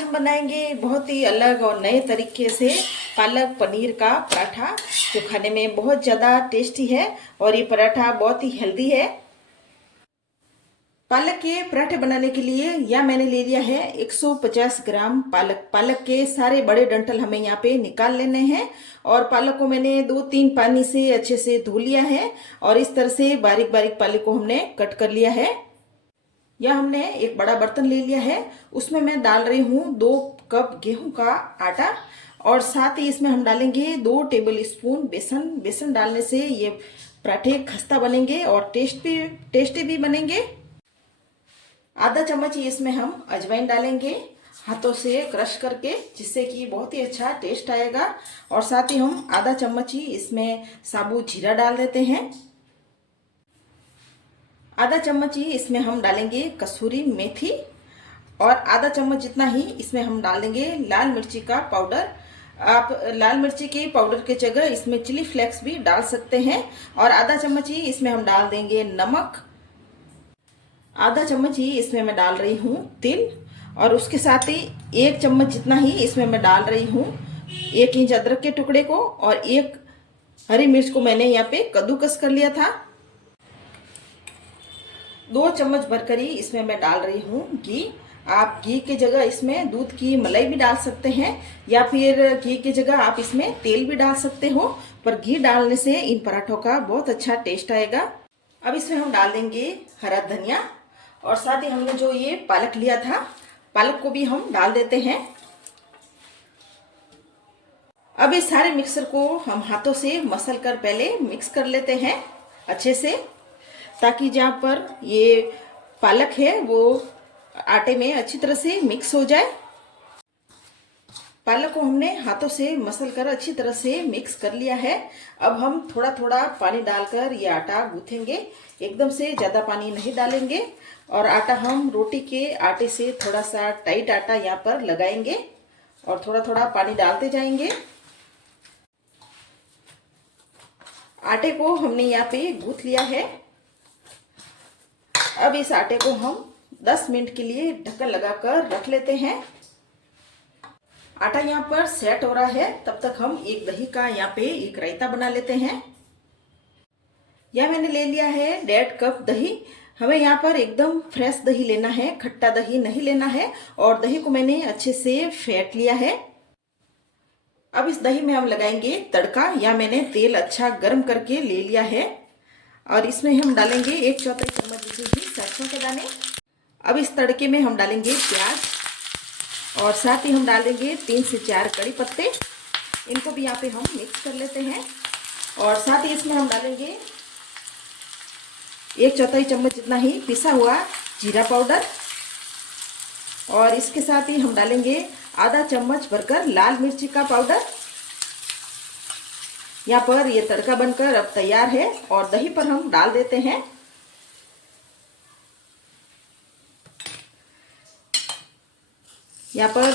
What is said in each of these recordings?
आज हम बनाएंगे बहुत ही अलग और नए तरीके से पालक पनीर का पराठा, जो खाने में बहुत ज़्यादा टेस्टी है और ये पराठा बहुत ही हेल्दी है। पालक के पराठे बनाने के लिए यह मैंने ले लिया है 150 ग्राम पालक। पालक के सारे बड़े डंठल हमें यहाँ पे निकाल लेने हैं और पालक को मैंने 2-3 पानी से अच्छे से धो लिया है और इस तरह से बारीक बारीक पालक को हमने कट कर लिया है। यह हमने एक बड़ा बर्तन ले लिया है, उसमें मैं डाल रही हूँ 2 कप गेहूं का आटा और साथ ही इसमें हम डालेंगे 2 टेबल स्पून बेसन। बेसन डालने से ये पराठे खस्ता बनेंगे और टेस्टी भी बनेंगे। आधा चम्मच ही इसमें हम अजवाइन डालेंगे हाथों से क्रश करके, जिससे कि बहुत ही अच्छा टेस्ट आएगा। और साथ ही हम आधा चम्मच ही इसमें साबुत जीरा डाल देते हैं। आधा चम्मच ही इसमें हम डालेंगे कसूरी मेथी और आधा चम्मच जितना ही इसमें हम डालेंगे लाल मिर्ची का पाउडर। आप लाल मिर्ची के पाउडर के जगह इसमें चिली फ्लेक्स भी डाल सकते हैं। और आधा चम्मच ही इसमें हम डाल देंगे नमक। आधा चम्मच ही इसमें मैं डाल रही हूँ तिल और उसके साथ ही 1 चम्मच जितना ही इसमें मैं डाल रही हूँ 1 इंच अदरक के टुकड़े को और 1 हरी मिर्च को मैंने यहाँ पे कद्दूकस कर लिया था। 2 चम्मच भरकर ही इसमें मैं डाल रही हूँ घी। आप घी की जगह इसमें दूध की मलाई भी डाल सकते हैं या फिर घी की जगह आप इसमें तेल भी डाल सकते हो, पर घी डालने से इन पराठों का बहुत अच्छा टेस्ट आएगा। अब इसमें हम डाल देंगे हरा धनिया और साथ ही हमने जो ये पालक लिया था, पालक को भी हम डाल देते हैं। अब इस सारे मिक्सर को हम हाथों से मसल कर पहले मिक्स कर लेते हैं अच्छे से, ताकि जहाँ पर ये पालक है वो आटे में अच्छी तरह से मिक्स हो जाए। पालक को हमने हाथों से मसल कर अच्छी तरह से मिक्स कर लिया है। अब हम थोड़ा थोड़ा पानी डालकर ये आटा गूंथेंगे, एकदम से ज़्यादा पानी नहीं डालेंगे। और आटा हम रोटी के आटे से थोड़ा सा टाइट आटा यहाँ पर लगाएंगे और थोड़ा थोड़ा पानी डालते जाएंगे। आटे को हमने यहाँ पे गूंथ लिया है। अब इस आटे को हम 10 मिनट के लिए ढक्कन लगाकर रख लेते हैं। आटा यहाँ पर सेट हो रहा है, तब तक हम एक दही का यहाँ पे एक रायता बना लेते हैं। यह मैंने ले लिया है 1.5 कप दही। हमें यहाँ पर एकदम फ्रेश दही लेना है, खट्टा दही नहीं लेना है। और दही को मैंने अच्छे से फेंट लिया है। अब इस दही में हम लगाएंगे तड़का। या मैंने तेल अच्छा गर्म करके ले लिया है और इसमें हम डालेंगे 1/4 चम्मच जितनी सरसों के दाने। अब इस तड़के में हम डालेंगे प्याज और साथ ही हम डालेंगे 3 से 4 कड़ी पत्ते। इनको भी यहाँ पे हम मिक्स कर लेते हैं। और साथ ही इसमें हम डालेंगे 1/4 चम्मच जितना ही पिसा हुआ जीरा पाउडर और इसके साथ ही हम डालेंगे आधा चम्मच भरकर लाल मिर्ची का पाउडर। यहाँ पर ये तड़का बनकर अब तैयार है और दही पर हम डाल देते हैं। यहाँ पर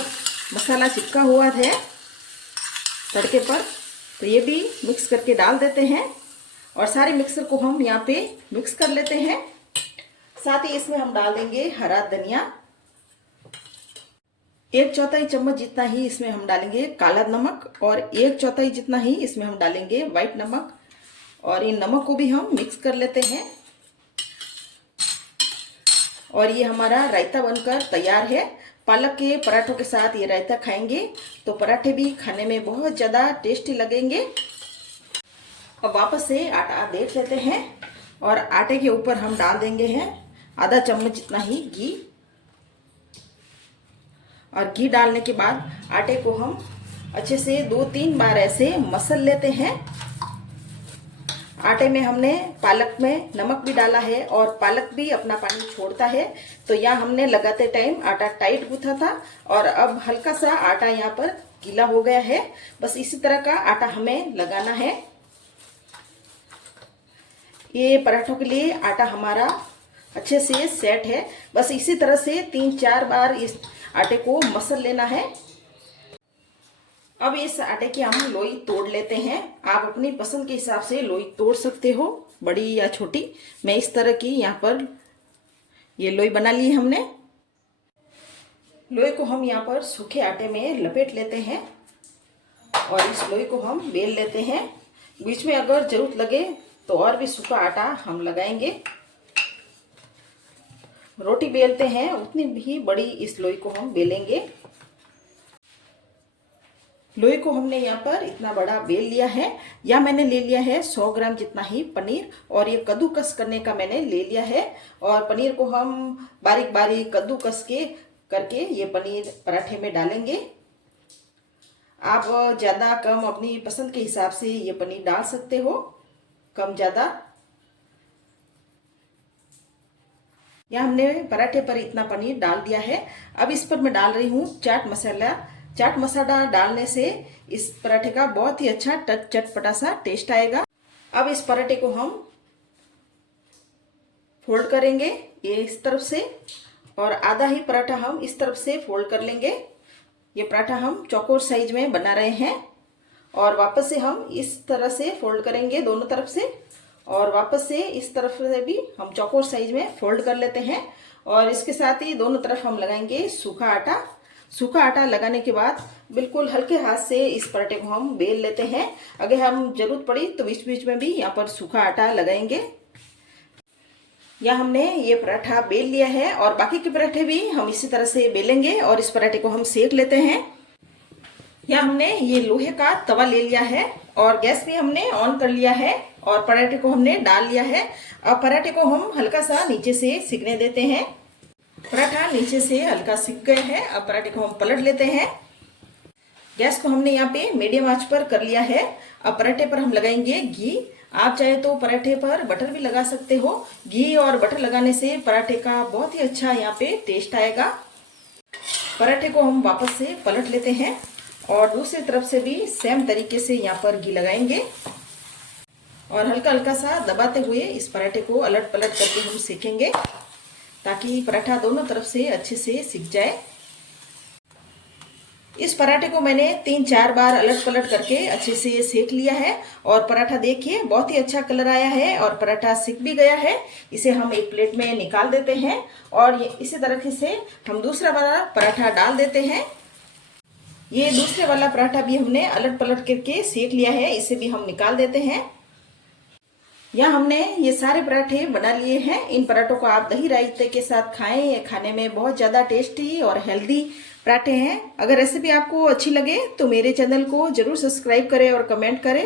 मसाला चिपका हुआ है तड़के पर, तो ये भी मिक्स करके डाल देते हैं और सारे मिक्सर को हम यहाँ पे मिक्स कर लेते हैं। साथ ही इसमें हम डाल देंगे हरा धनिया। 1/4 चम्मच जितना ही इसमें हम डालेंगे काला नमक और 1/4 जितना ही इसमें हम डालेंगे व्हाइट नमक और इन नमक को भी हम मिक्स कर लेते हैं। और ये हमारा रायता बनकर तैयार है। पालक के पराठों के साथ ये रायता खाएंगे तो पराठे भी खाने में बहुत ज़्यादा टेस्टी लगेंगे। अब वापस से आटा देख लेते हैं और आटे के ऊपर हम डाल देंगे हैं आधा चम्मच जितना ही घी। और घी डालने के बाद आटे को हम अच्छे से 2-3 बार ऐसे मसल लेते हैं। आटे में हमने पालक में नमक भी डाला है और पालक भी अपना पानी छोड़ता है, तो यहाँ हमने लगाते टाइम आटा टाइट गूथा था और अब हल्का सा आटा यहाँ पर गीला हो गया है। बस इसी तरह का आटा हमें लगाना है। ये पराठों के लिए आटा हमारा अच्छे से सेट है। बस इसी तरह से 3-4 बार इस आटे को मसल लेना है। अब इस आटे की हम लोई तोड़ लेते हैं। आप अपनी पसंद के हिसाब से लोई तोड़ सकते हो, बड़ी या छोटी। मैं इस तरह की यहाँ पर ये लोई बना ली हमने। लोई को हम यहाँ पर सूखे आटे में लपेट लेते हैं और इस लोई को हम बेल लेते हैं। बीच में अगर जरूरत लगे तो और भी सूखा आटा हम लगाएंगे। रोटी बेलते हैं उतनी भी बड़ी इस लोई को हम बेलेंगे। लोई को हमने यहाँ पर इतना बड़ा बेल लिया है। या मैंने ले लिया है 100 ग्राम जितना ही पनीर और ये कद्दूकस करने का मैंने ले लिया है। और पनीर को हम बारीक बारीक कद्दूकस करके ये पनीर पराठे में डालेंगे। आप ज़्यादा कम अपनी पसंद के हिसाब से ये पनीर डाल सकते हो, कम ज़्यादा। यहाँ हमने पराठे पर इतना पनीर डाल दिया है। अब इस पर मैं डाल रही हूँ चाट मसाला। चाट मसाला डालने से इस पराठे का बहुत ही अच्छा चटपटा सा टेस्ट आएगा। अब इस पराठे को हम फोल्ड करेंगे ये इस तरफ से और आधा ही पराठा हम इस तरफ से फोल्ड कर लेंगे। ये पराठा हम चौकोर साइज में बना रहे हैं और वापस से हम इस तरह से फोल्ड करेंगे दोनों तरफ से और वापस से इस तरफ से भी हम चौकोर साइज में फोल्ड कर लेते हैं। और इसके साथ ही दोनों तरफ हम लगाएंगे सूखा आटा। सूखा आटा लगाने के बाद बिल्कुल हल्के हाथ से इस पराठे को हम बेल लेते हैं। अगर हम जरूरत पड़ी तो बीच बीच में भी यहाँ पर सूखा आटा लगाएंगे। यहाँ हमने ये पराठा बेल लिया है और बाकी के पराठे भी हम इसी तरह से बेलेंगे और इस पराठे को हम सेक लेते हैं। यहाँ हमने ये लोहे का तवा ले लिया है और गैस भी हमने ऑन कर लिया है और पराठे को हमने डाल लिया है। अब पराठे को हम हल्का सा नीचे से सिकने देते हैं। पराठा नीचे से हल्का सिक गए हैं। अब पराठे को हम पलट लेते हैं। गैस को हमने यहाँ पे मीडियम आंच पर कर लिया है। अब पराठे पर हम लगाएंगे घी। आप चाहे तो पराठे पर बटर भी लगा सकते हो। घी और बटर लगाने से पराठे का बहुत ही अच्छा यहाँ पे टेस्ट आएगा। पराठे को हम वापस से पलट लेते हैं और दूसरी तरफ से भी सेम तरीके से यहाँ पर घी लगाएंगे और हल्का हल्का सा दबाते हुए इस पराठे को अलट पलट करके हम सेकेंगे ताकि पराठा दोनों तरफ से अच्छे से सिक जाए। इस पराठे को मैंने 3-4 बार अलट पलट करके अच्छे से सेक लिया है और पराठा देखिए बहुत ही अच्छा कलर आया है और पराठा सिक भी गया है। इसे हम एक प्लेट में निकाल देते हैं और इसी तरीके से हम दूसरा वाला पराठा डाल देते हैं। ये दूसरे वाला पराठा भी हमने अलट पलट करके सेक लिया है, इसे भी हम निकाल देते हैं। यहाँ हमने ये सारे पराठे बना लिए हैं। इन पराठों को आप दही रायते के साथ खाएं। ये खाने में बहुत ज़्यादा टेस्टी और हेल्दी पराठे हैं। अगर रेसिपी आपको अच्छी लगे तो मेरे चैनल को जरूर सब्सक्राइब करें और कमेंट करें।